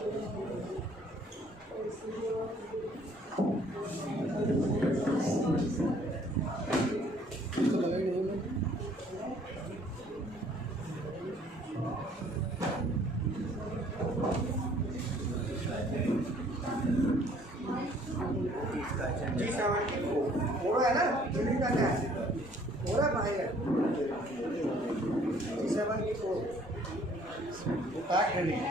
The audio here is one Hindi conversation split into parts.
हो रहा है ना, ड्रिलिंग का क्या है, हो रहा है भाई G74 बैक ड्रिलिंग।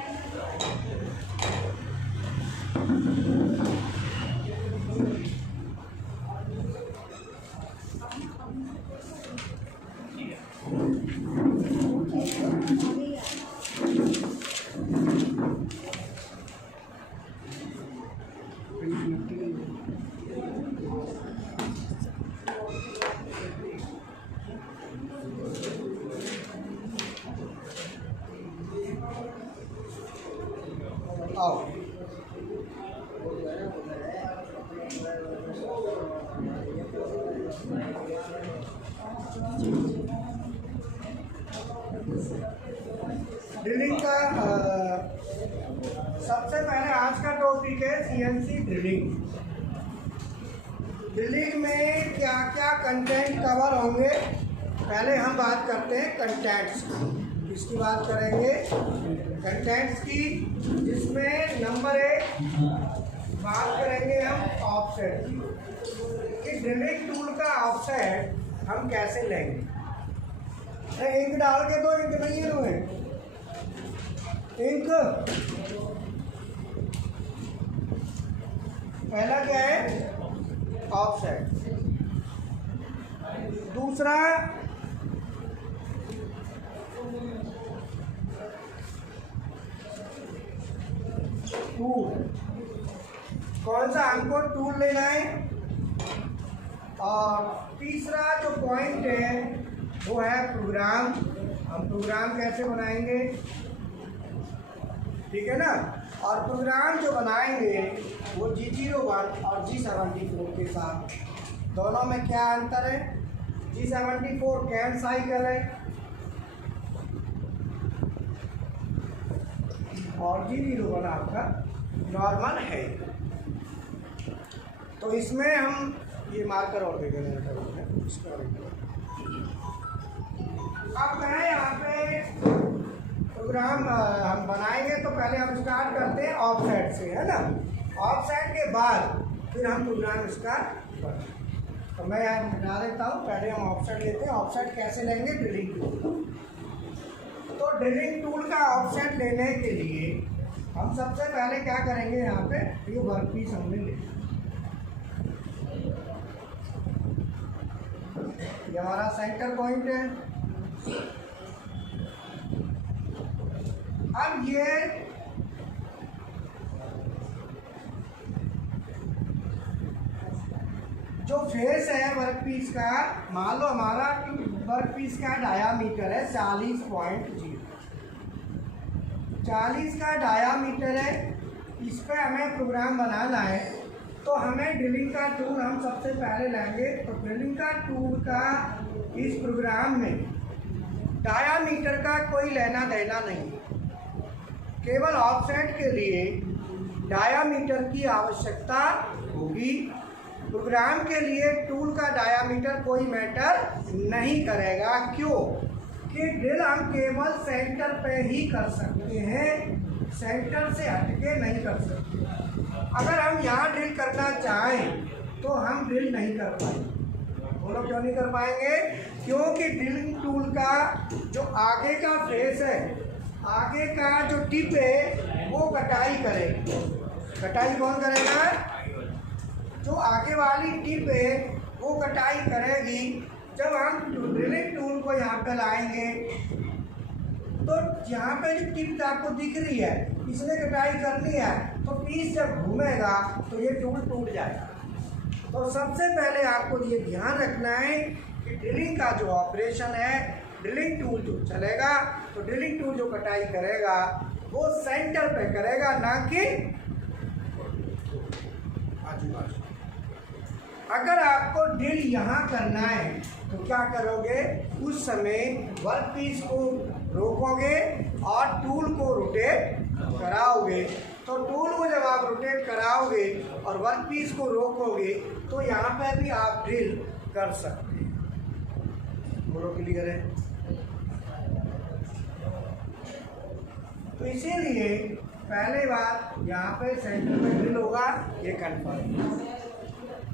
आओ ड्रिलिंग का सबसे पहले आज का टॉपिक है सीएनसी ड्रिलिंग। ड्रिलिंग में क्या क्या कंटेंट कवर होंगे, पहले हम बात करते हैं कंटेंट्स की। इसकी बात करेंगे कंटेंट्स की, जिसमें नंबर 1 बात करेंगे हम ऑफसेट की कि ड्रिलिंग टूल का ऑफसेट हम कैसे लेंगे। इंक डाल के तो इंक नहीं है, इंक पहला क्या है ऑफसेट। दूसरा टूल, कौन सा हमको टूल लेना है। और तीसरा जो पॉइंट है वो है प्रोग्राम। हम प्रोग्राम कैसे बनाएंगे, ठीक है ना। और प्रोग्राम जो बनाएंगे वो G01 और G74 के साथ। दोनों में क्या अंतर है, G74 कैन साइकिल है और G01 आपका नॉर्मल है। तो इसमें हम ये मार्कर और दे देना है। अब मैं यहाँ पे प्रोग्राम हम बनाएंगे तो पहले हम स्टार्ट करते हैं ऑफसेट से, है ना। ऑफसेट के बाद फिर हम प्रोग्राम स्टार्ट करते हैं। तो मैं यहाँ बता देता हूँ, पहले हम ऑफसेट लेते हैं। ऑफसेट कैसे लेंगे, ड्रिलिंग टूल। तो ड्रिलिंग टूल का ऑफसेट लेने के लिए हम सबसे पहले क्या करेंगे, यहाँ पे ये वर्कपीस हमने ले, ये हमारा सेंटर पॉइंट है। अब ये जो फेस है वर्कपीस का, मान लो हमारा वर्कपीस का डायामीटर है 40.0, 40 का डायामीटर है। इस पर हमें प्रोग्राम बनाना है तो हमें ड्रिलिंग का टूल हम सबसे पहले लेंगे। तो ड्रिलिंग का टूल का इस प्रोग्राम में डायामीटर का कोई लेना देना नहीं, केवल ऑफसेट के लिए डायामीटर की आवश्यकता होगी। प्रोग्राम के लिए टूल का डायामीटर कोई मैटर नहीं करेगा। क्यों कि ड्रिल हम केवल सेंटर पे ही कर सकते हैं, सेंटर से हटके नहीं कर सकते। अगर हम यहाँ ड्रिल करना चाहें तो हम ड्रिल नहीं कर पाएंगे। बोलो क्यों नहीं कर पाएंगे, क्योंकि ड्रिलिंग टूल का जो आगे का फेस है, आगे का जो टिप है वो कटाई करेगा। कटाई कौन करेगा, जो आगे वाली टिप है वो कटाई करेगी। जब हम ड्रिलिंग टूल को यहाँ पे लाएंगे तो यहाँ पे जो टिप आपको दिख रही है, इसने कटाई करनी है, तो पीस जब घूमेगा तो ये टूल टूट जाएगा। तो सबसे पहले आपको ये ध्यान रखना है कि ड्रिलिंग का जो ऑपरेशन है, ड्रिलिंग टूल जो चलेगा तो ड्रिलिंग टूल जो कटाई करेगा वो सेंटर पे करेगा, ना कि आजू बाजू। अगर आपको ड्रिल यहाँ करना है तो क्या करोगे, उस समय वर्कपीस को रोकोगे और टूल को रोटेट कराओगे। तो टूल को जब आप रोटेट कराओगे और वर्क पीस को रोकोगे तो यहाँ पे भी आप ड्रिल कर सकते हैं। बोलो क्लियर है? तो इसीलिए पहले बात यहाँ पे सेंटर में ड्रिल होगा, ये कन्फर्म।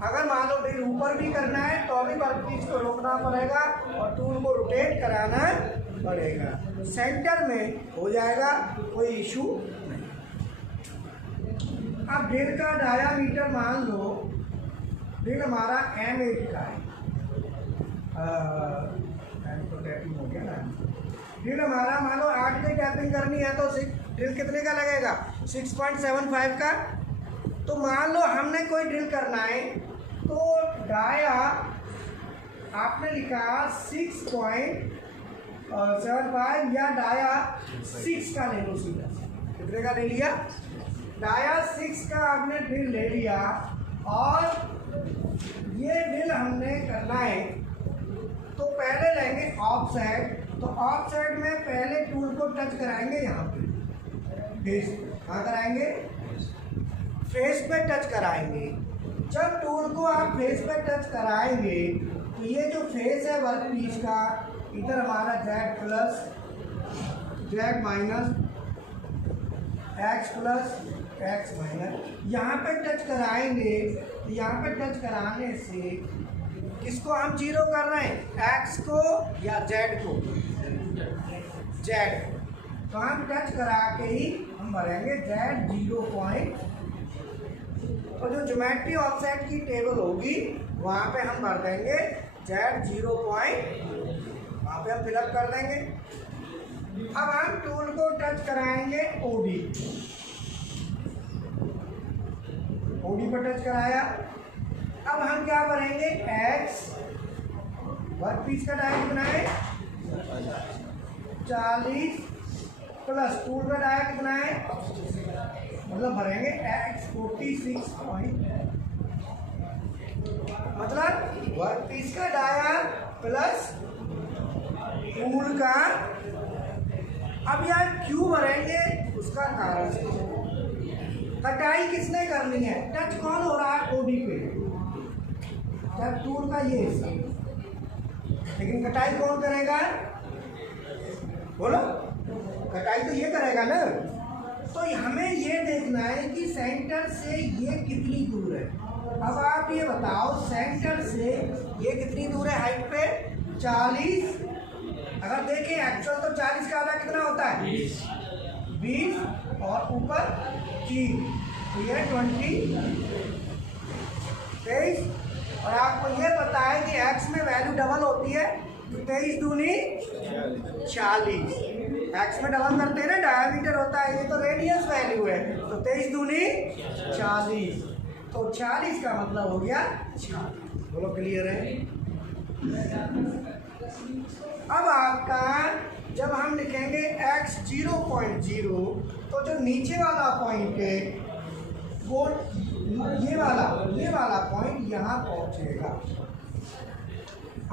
अगर मान लो ड्रिल ऊपर भी करना है तो भी वर्क पीस को रोकना पड़ेगा और टूल को रोटेट कराना पड़ेगा। सेंटर में हो जाएगा, कोई इशू नहीं। अब ड्रिल का डायामीटर मान लो, ड्रिल हमारा M8 का है, तो टैपिंग हो गया ना। ड्रिल हमारा मान लो 8 की टैपिंग करनी है तो ड्रिल कितने का लगेगा? 6.75 का। तो मान लो हमने कोई ड्रिल करना है तो डाया आपने लिखा 6.75 या डाया 6 का ले लो सीधा। कितने का ले लिया? डाया 6 का आपने ड्रिल ले लिया और ये ड्रिल हमने करना है तो पहले लेंगे ऑफ साइड। तो ऑफ साइड में पहले टूल को टच कराएंगे यहाँ पे, फेस कहाँ कराएंगे? फेस पे टच कराएंगे। जब टूल को आप फेस पे टच कराएंगे तो ये जो फेस है वर्क पीस का, इधर हमारा Z plus Z minus X plus X minus, यहाँ पे टच कराएंगे। यहाँ पे टच कराने से किसको हम जीरो कर रहे हैं? X को या Z को? Z। तो हम टच करा के ही हम भरेंगे Z 0 और जो ज्योमेट्री ऑफसेट की टेबल होगी वहाँ पे हम भर देंगे Z 0, वहाँ पे हम फिलअप कर देंगे। अब हम टूल को टच कराएंगे OD पर टच कराया। अब हम क्या भरेंगे? X, वर्क पीस का डाया कितना है? 40 प्लस टूल का डाया कितना है? मतलब भरेंगे X 46 पॉइंट, मतलब वर्क पीस का डाया प्लस टूल का। अब यार क्यों भरेंगे उसका कारण, कटाई किसने करनी है? टच कौन हो रहा है? OD पे, जब टूल का ये हिस्सा, लेकिन कटाई कौन करेगा? बोलो, कटाई तो ये करेगा ना। तो हमें ये देखना है कि सेंटर से ये कितनी दूर है। अब आप ये बताओ सेंटर से ये कितनी दूर है हाइट पे? 40। अगर देखें एक्चुअल तो 40 का आधा कितना होता है? 20 और ऊपर 3, तो ये 23। और आपको ये पता है कि x में वैल्यू डबल होती है, तो 23 दूनी 40। x में डबल करते हैं ना, डायमीटर होता है, ये तो रेडियस वैल्यू है, तो 23 दूनी 40। तो 40 का मतलब हो गया 40। बोलो क्लियर है? अब आपका जब हम लिखेंगे x 0.0 तो जो नीचे वाला पॉइंट है वो ये वाला पॉइंट यहाँ पहुँचेगा।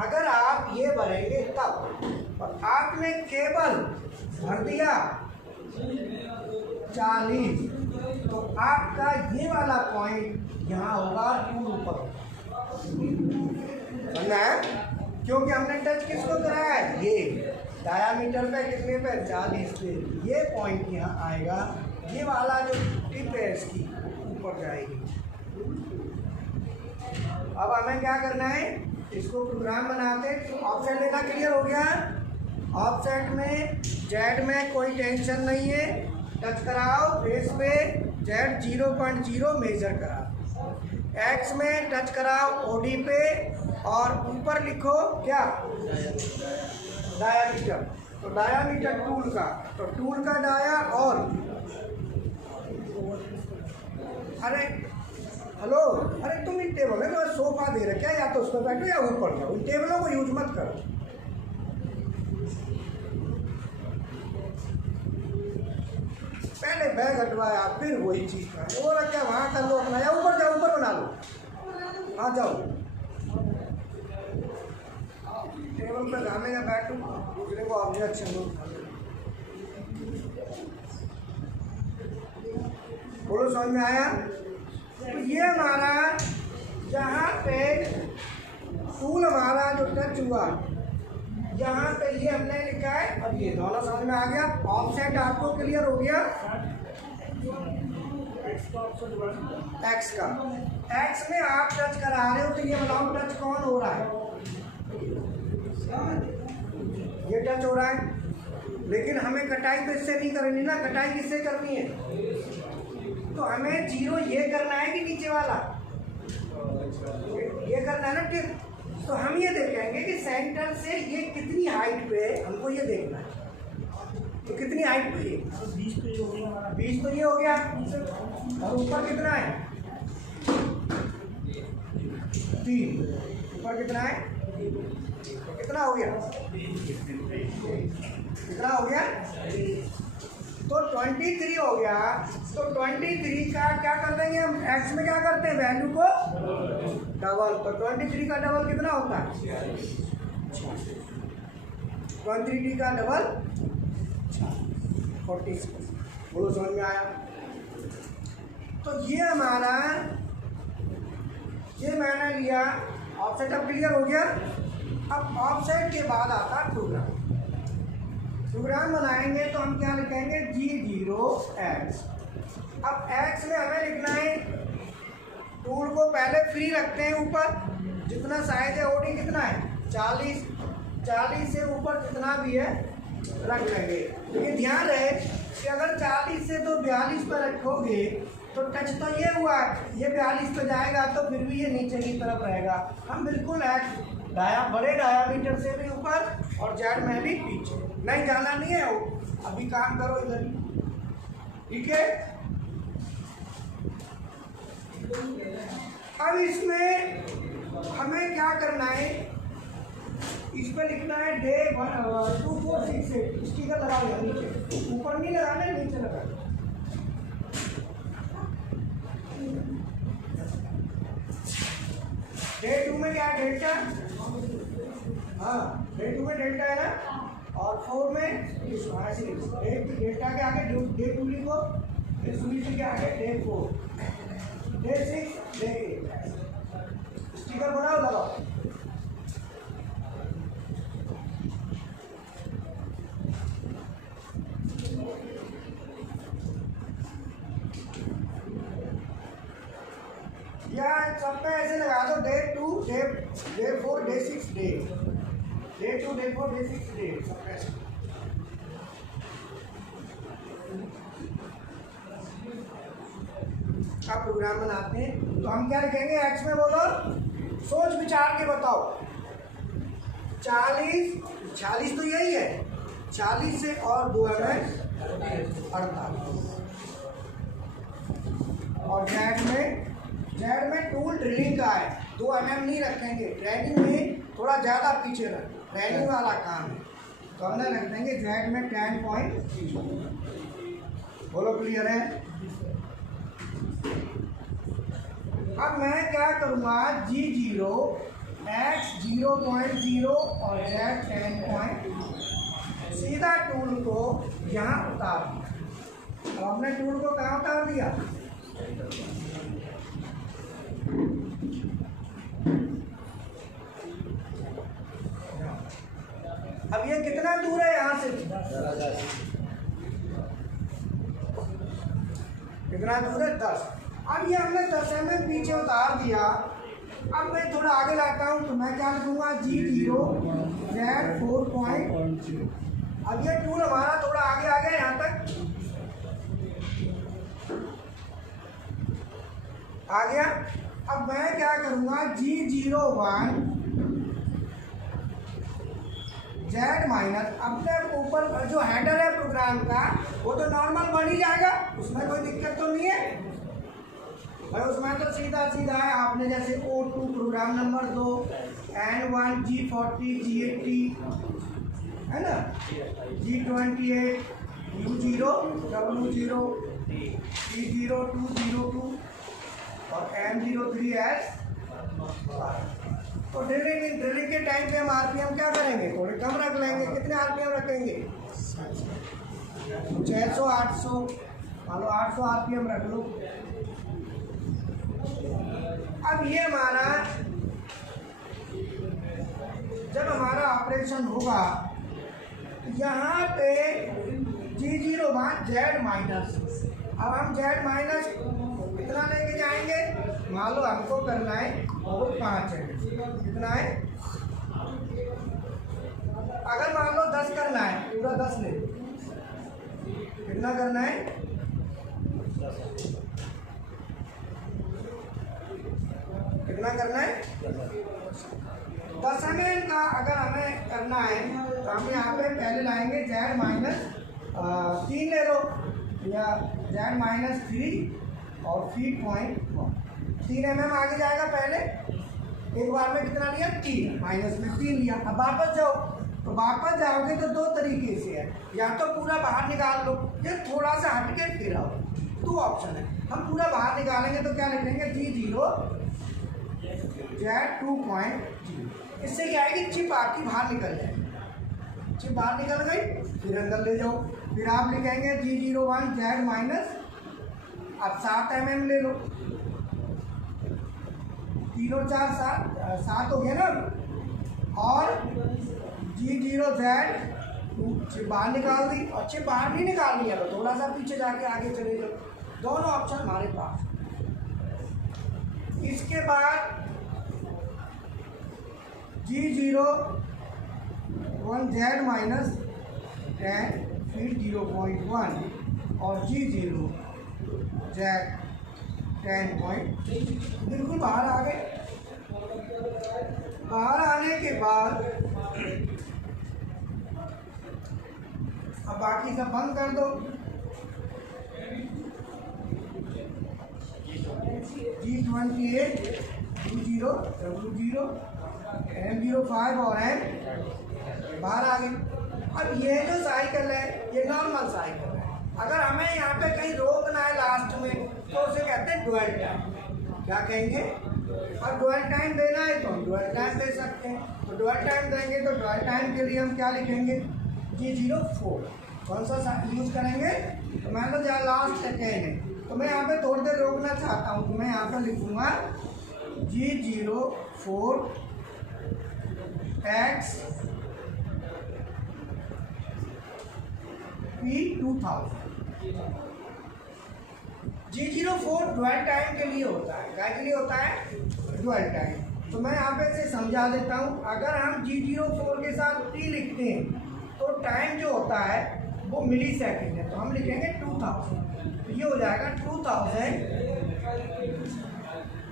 अगर आप ये भरेंगे तब, और आपने केवल भर दिया 40 तो आपका ये वाला पॉइंट यहाँ होगा टूल ऊपर, समझना है? क्योंकि हमने टच किसको कराया है? ये डायामीटर पे कितने पे? 40 पे। ये पॉइंट यहाँ आएगा, ये वाला जो टिप है इसकी ऊपर जाएगी। अब हमें क्या करना है? इसको प्रोग्राम बनाते। तो ऑफसेट लेना क्लियर हो गया? ऑफसेट में Z में कोई टेंशन नहीं है, टच कराओ फेस पे, Z 0.0 मेजर कराओ। X में टच कराओ OD पे और ऊपर लिखो क्या? डायामीटर। तो डायामीटर टूल का, तो टूल का डाया। और अरे हेलो, अरे तुम इन टेबल में तो सोफा दे रखा है, या तो उस पर बैठो या ऊपर जाओ, इन टेबलों को यूज मत करो। पहले बैग हटवाया फिर वही चीज का वो रखा, वहाँ कर लो अपना, या ऊपर जाओ, ऊपर बना लो। हाँ जाओ, टेबल पर खाने का बैठो, दूसरे को ऑब्जेक्शन लो। बोलो समझ में आया? तो ये हमारा जहाँ पे टूल हमारा जो टच हुआ यहाँ पे ये हमने लिखा है। अब ये दोनों समझ में आ गया। ऑफसेट आपको क्लियर हो गया? एक्स का, एक्स में आप टच करा रहे हो तो ये बताओ टच कौन हो रहा है? ये टच हो रहा है, लेकिन हमें कटाई तो इससे नहीं करनी ना, कटाई किससे करनी है? तो हमें जीरो ये करना है कि नीचे वाला ये करना है ना टिप। तो हम ये देखेंगे कि सेंटर से ये कितनी हाइट पे है, हमको ये देखना है। तो कितनी हाइट पे? 20 तो ये हो गया हमारा, 20 तो ये हो गया। और ऊपर कितना है? 3। ऊपर कितना है? कितना हो गया? कितना हो गया? तो 23 हो गया। तो 23 का क्या कर देंगे हम? एक्स में क्या करते हैं? वैल्यू को डबल। तो 23 का डबल कितना होता है? 23 का डबल 40। बोलो समझ में आया? तो ये हमारा ये मैंने लिया ऑफसेट। अब क्लियर हो गया? अब ऑफसेट के बाद आता है प्रोग्राम। प्रोग्राम बनाएंगे तो हम क्या लिखेंगे? G0X। अब X में हमें लिखना है, टूल को पहले फ्री रखते हैं ऊपर, जितना साइज है ओडी कितना है? 40 से ऊपर जितना भी है रख लेंगे। लेकिन ध्यान रहे कि अगर 40 से तो 42 पर रखोगे तो टच तो ये हुआ, ये 42 पे जाएगा तो फिर भी ये नीचे की तरफ रहेगा। हम बिल्कुल बड़े डायामीटर से भी ऊपर और जेड में भी पीछे नहीं जाना नहीं है। अभी काम करो इधर ही, ठीक है? अब इसमें हमें क्या करना है? इस पर लिखना है डे 2468। स्टिकर लगा लिया नीचे, ऊपर नहीं लगाना, नीचे लगाना। डे 2 में क्या है? डेल्टा। हाँ, डे 2 में डेल्टा है ना। और 4 में डेल्टा के आगे डे 2 लिखो, डे 2 के आगे डे 4, डे 6, डे 8। स्टिकर बनाओ, लगाओ। या सब पे ऐसे लगा दो, day 2, day 4, day 6, day 2, day 4, day 6, day सब पे ऐसे। अब प्रोग्राम बनाते हैं तो हम क्या लिखेंगे? एक्स में बोलो, सोच विचार के बताओ। 40 तो यही है, 40 से और 2 है 48। और जेड में टूल ड्रिलिंग का है, 2 mm नहीं रखेंगे। ट्रेनिंग में थोड़ा ज़्यादा पीछे रख, ट्रेनिंग वाला काम है तो हमने रख देंगे जेड में 10.3। बोलो क्लियर है? अब मैं क्या करूँगा? G0 X 0.0 और Z 10. सीधा टूल को यहाँ उतार दिया। अब हमने टूल को कहाँ उतार दिया? अब ये कितना दूर है यहाँ से? कितना दूर है? 10। अब ये हमने 10 mm पीछे उतार दिया। अब मैं थोड़ा आगे लाता हूँ तो मैं क्या लिखूंगा? G0 Z 4.0। अब ये टूल हमारा थोड़ा आगे आ गया यहाँ तक आ गया। अब मैं क्या करूँगा? G01 Z माइनस, अपने ऊपर जो हेडर है प्रोग्राम का वो तो नॉर्मल बन ही जाएगा, उसमें कोई दिक्कत तो नहीं है भाई। उसमें तो सीधा सीधा है, आपने जैसे O2 programme number 2 N1 G40 G80 है ना, G28 U0 W0 T0 202 और M03S। तो ड्रिलिंग के टाइम पे हम आरपीएम क्या करेंगे? थोड़े कम रख लेंगे। कितने आरपीएम रखेंगे? 600 800 मान लो 800 RPM रख लो। अब ये हमारा जब हमारा ऑपरेशन होगा यहाँ पे G01 Z माइनस, अब हम Z माइनस कितना लेके जाएंगे, मान लो हमको करना है और 5 है, कितना है, अगर मान लो 10 करना है, पूरा 10 ले, कितना करना है, कितना करना है, 10 mm का अगर हमें करना है तो हम यहाँ पे पहले लाएंगे Z माइनस 3 ले लो, या Z माइनस 3 और फीट पॉइंट 3 mm आगे जाएगा। पहले एक बार में कितना लिया, 3, माइनस में 3 लिया। अब वापस जाओ, तो वापस जाओगे तो 2 तरीके से है, या तो पूरा बाहर निकाल लो या थोड़ा सा हट के फिर आओ, 2 ऑप्शन है। हम पूरा बाहर निकालेंगे तो क्या लिख लेंगे, G0 Z2.0। इससे क्या है कि चिप आपकी बाहर निकल जाएगी, चिप बाहर निकल गई, फिर अंदर ले जाओ, फिर आप लिखेंगे G01 Z माइनस, अब 7 mm ले लो, 3 और 4 7 हो गया ना, और G0 Z चिप बाहर निकाल दी, और चिप बाहर नहीं निकालनी है तो थोड़ा सा पीछे जाके आगे चले जाओ, दोनों ऑप्शन हमारे पास। इसके बाद G01 Z माइनस 10 फिर 0.1 और G0 Z 10.3 बिल्कुल बाहर आ गए। बाहर आने के बाद अब बाकी सब बंद कर दो। G28 U0 W0 M05 और M बाहर आ गए। अब ये जो साइकिल है ये नॉर्मल साइकिल है, अगर हमें यहाँ पे कहीं रोकना है लास्ट में तो उसे कहते हैं डुअल टाइम। क्या कहेंगे, और डुअल टाइम देना है तो हम डुअल टाइम दे सकते हैं। तो डुअल टाइम देंगे तो डुअल टाइम के लिए हम क्या लिखेंगे, G04 कौन सा यूज़ करेंगे, तो मान लो जहाँ लास्ट सेकेंड है तो मैं यहाँ पे थोड़ी देर रोकना चाहता हूँ तो मैं यहाँ पे लिखूँगा G04 X P2000। G04 dual time के लिए होता है, क्या के लिए होता है, डुअल टाइम। तो मैं यहाँ पे इसे समझा देता हूँ। अगर हम G04 के साथ T लिखते हैं तो टाइम जो होता है वो मिली सेकेंड है, तो हम लिखेंगे 2000, ये हो जाएगा 2000,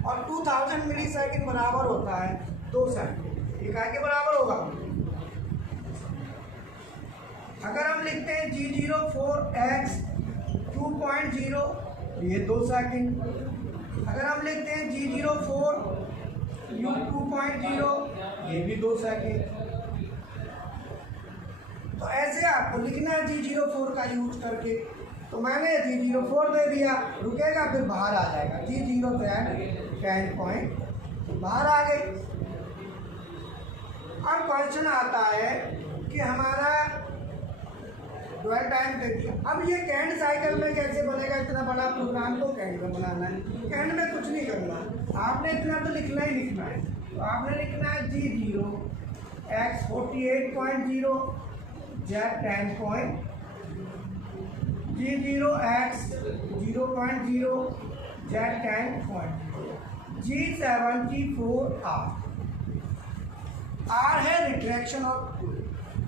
और 2000 मिली सेकेंड बराबर होता है 2 सेकेंड। ये क्या के बराबर होगा, अगर हम लिखते हैं G04 X 2.0 ये 2 सेकेंड, अगर हम लिखते हैं G04 U 2.0 ये भी 2 सेकेंड। तो ऐसे आपको लिखना है G04 का यूज करके। तो मैंने G04 दे दिया, रुकेगा फिर बाहर आ जाएगा, G0 10 पॉइंट बाहर आ गई। अब क्वेश्चन आता है कि हमारा डुअल टाइम दे दिया, अब ये कैंड साइकिल में कैसे बनेगा, इतना बड़ा प्रोग्राम को कैंड में बनाना है। कैंड में कुछ नहीं करना, आपने इतना तो लिखना ही लिखना है। तो आपने लिखना है G0 X 48.0 Z 10 point, G0 X 0.0 Z 10 point, G74 R है retraction of fluid,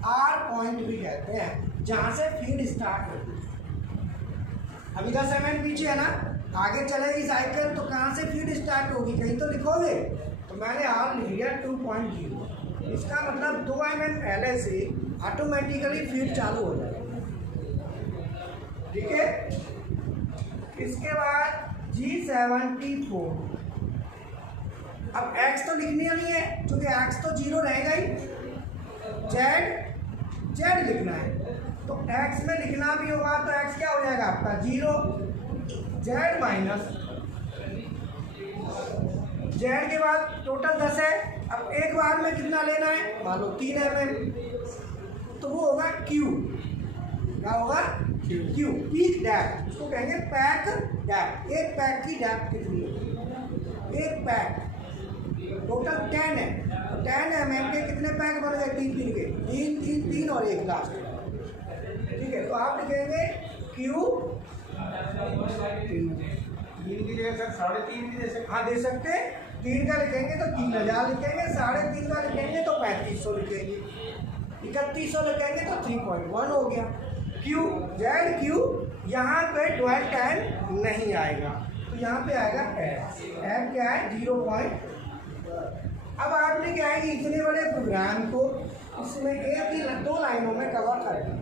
R point भी कहते हैं जहाँ से फीड स्टार्ट होती है। अभी 10 mm पीछे है ना, आगे चलेगी साइकिल तो कहाँ से फीड स्टार्ट होगी, कहीं तो लिखोगे। तो मैंने R लिख लिया 2.0, इसका मतलब 2 mm पहले से ऑटोमेटिकली फीड चालू हो जाएगी, ठीक है। इसके बाद G74, अब X तो लिखनी नहीं है क्योंकि X तो 0 रहेगा ही, Z लिखना है। तो X में लिखना भी होगा तो X क्या हो जाएगा आपका 0, Z माइनस Z के बाद टोटल 10 है। अब एक बार में कितना लेना है, मान लो 3 mm, तो वो होगा Q, क्या होगा क्यू। ईच डेप्थ इसको कहेंगे पैक डेप्थ। एक पैक की डेप्थ कितनी है? एक पैक टोटल 10 है, तो 10 mm के कितने पैक बन गए? 3 के, 3 और एक लास्ट। ठीक है, तो आप लिखेंगे क्यू 3 की जगह सर 3.5 भी दे सकते। हाँ दे सकते। 3 का लिखेंगे तो 3000 लिखेंगे, 3.5 का लिखेंगे तो 3500 लिखेंगे, 3100 लिखेंगे तो 3.1 हो गया। क्यू जेड क्यू यहाँ पे 1210 नहीं आएगा, तो यहाँ पे आएगा एफ क्या है 0. अब आपने क्या है कि इतने बड़े प्रोग्राम को इसमें एक ही 2 लाइनों में कवर कर दिया,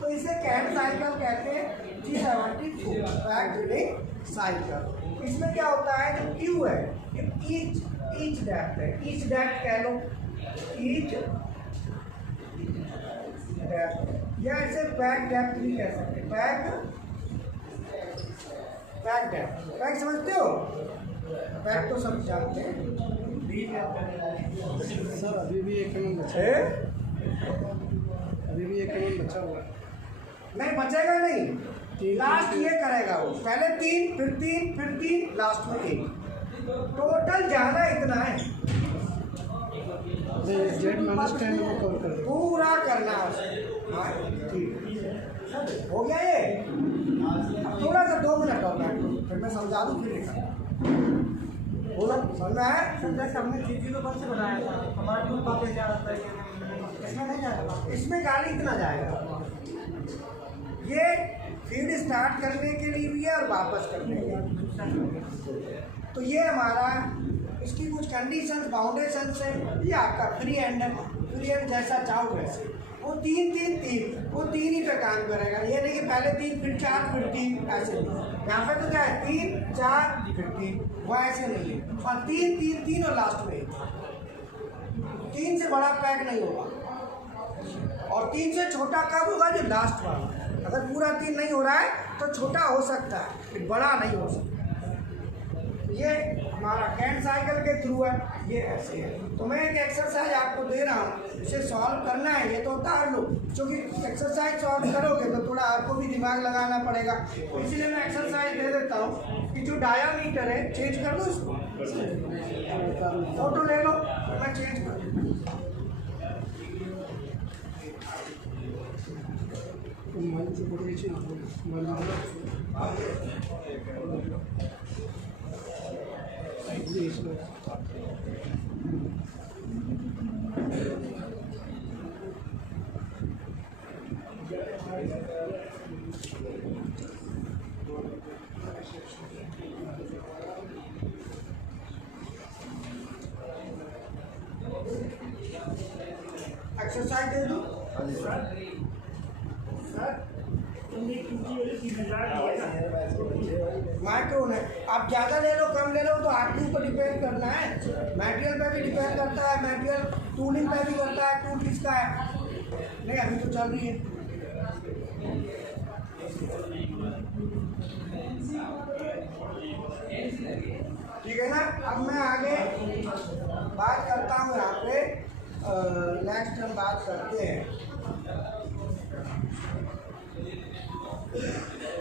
तो इसे कैट साइकिल कहते हैं। G72 back drilling cycle. इसमें क्या होता है, जो क्यू है ईच डेप्थ है, ईच डेप्थ कह लो, ईच डेप्थ, या इसे बैक डेप्थ भी कह सकते हैं। बैक डेप्थ, बैक समझते हो? बैक तो सब जानते हैं। सर अभी भी 1 mm बचा है, अभी भी 1 mm बचा हुआ है। नहीं बचेगा नहीं, लास्ट ये करेगा वो, पहले 3 फिर 3 फिर 3 लास्ट में 1, टोटल जाना इतना है। Z-10 को कवर कर दो, पूरा करना है। हाँ ठीक हो गया ये। अब थोड़ा सा 2 मिनट और बैठो, फिर मैं समझा दूँ, फिर लिखा बोला समझ में आया? जैसे हमने 301 से बनाया था, हमारा टूल वापस जा रहा था, इसमें नहीं जाएगा, इसमें गाड़ी इतना जाएगा। ये फीड स्टार्ट करने के लिए भी है और वापस करने के लिए। तो ये हमारा इसकी कुछ कंडीशंस बाउंडेशंस है। ये आपका फ्री हैंड है, फ्री हैंड जैसा चाहो वैसे। वो 3 वो 3 ही पे काम करेगा। ये नहीं कि पहले 3 फिर 4 फिर 3 ऐसे नहीं। यहाँ पे तो क्या है 3 4 फिर 3, वो ऐसे नहीं है। और 3 और लास्ट में 3 से बड़ा पैक नहीं होगा, और 3 से छोटा कब होगा? जो लास्ट वाला। अगर पूरा 3 नहीं हो रहा है तो छोटा हो सकता है, फिर बड़ा नहीं हो सकता। ये हमारा कैट साइकिल के थ्रू है, ये ऐसे है। तो मैं एक एक्सरसाइज आपको दे रहा हूँ, इसे सॉल्व करना है। ये तो उतार लो, क्योंकि एक्सरसाइज सॉल्व करोगे तो थोड़ा आपको भी दिमाग लगाना पड़ेगा। तो इसलिए मैं एक्सरसाइज दे देता हूँ कि जो डायामीटर है चेंज कर दो इसको, फोटो ले लो, मैं चेंज कर दूँ। एक्सरसाइज दे दो माइक्रोन है। आप ज़्यादा ले लो कम ले लो तो आपके ऊपर डिपेंड करना है। मटेरियल पे भी डिपेंड करता है, मटेरियल टूलिंग पे भी करता है, टूल किसका है। नहीं अभी तो चल रही है। ठीक है ना। अब मैं आगे बात करता हूँ। यहाँ पे नेक्स्ट हम बात करते हैं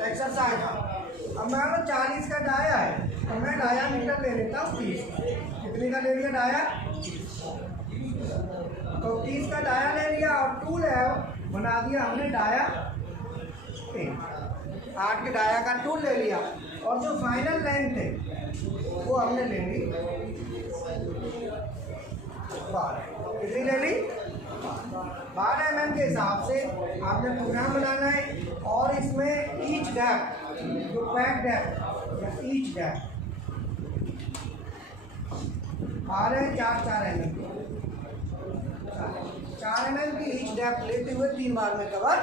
एक्सरसाइज। अब मैं 40 का डाया है, तो मैं डायामीटर ले लेता हूँ 30। कितने का ले लिया डाया? तो 30 का डाया ले लिया, और टूल है बना दिया हमने डाया 8 के डाया का टूल ले लिया। और जो फाइनल लेंथ है वो हमने ले ली 12। कितनी ले ली? 12 mm के हिसाब से आपने प्रोग्राम बनाना है। और इसमें ईच डेप्थ, जो पैक डेप्थ या ईच डेप्थ 12 4 mm, 4 mm की ईच डेप्थ लेते हुए 3 बार में कवर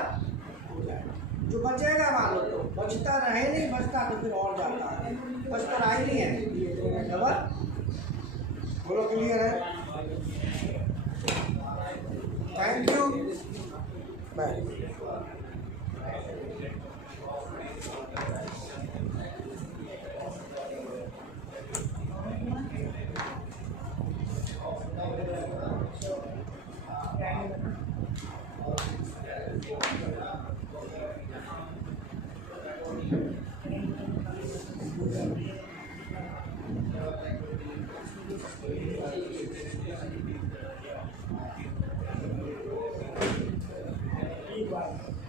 हो जाए। जो बचेगा मान लो, तो बचता रहे, नहीं बचता तो फिर और जाता है। बचता रहा ही नहीं है कवर। बोलो क्लियर है? Thank you, bye. ठीक बात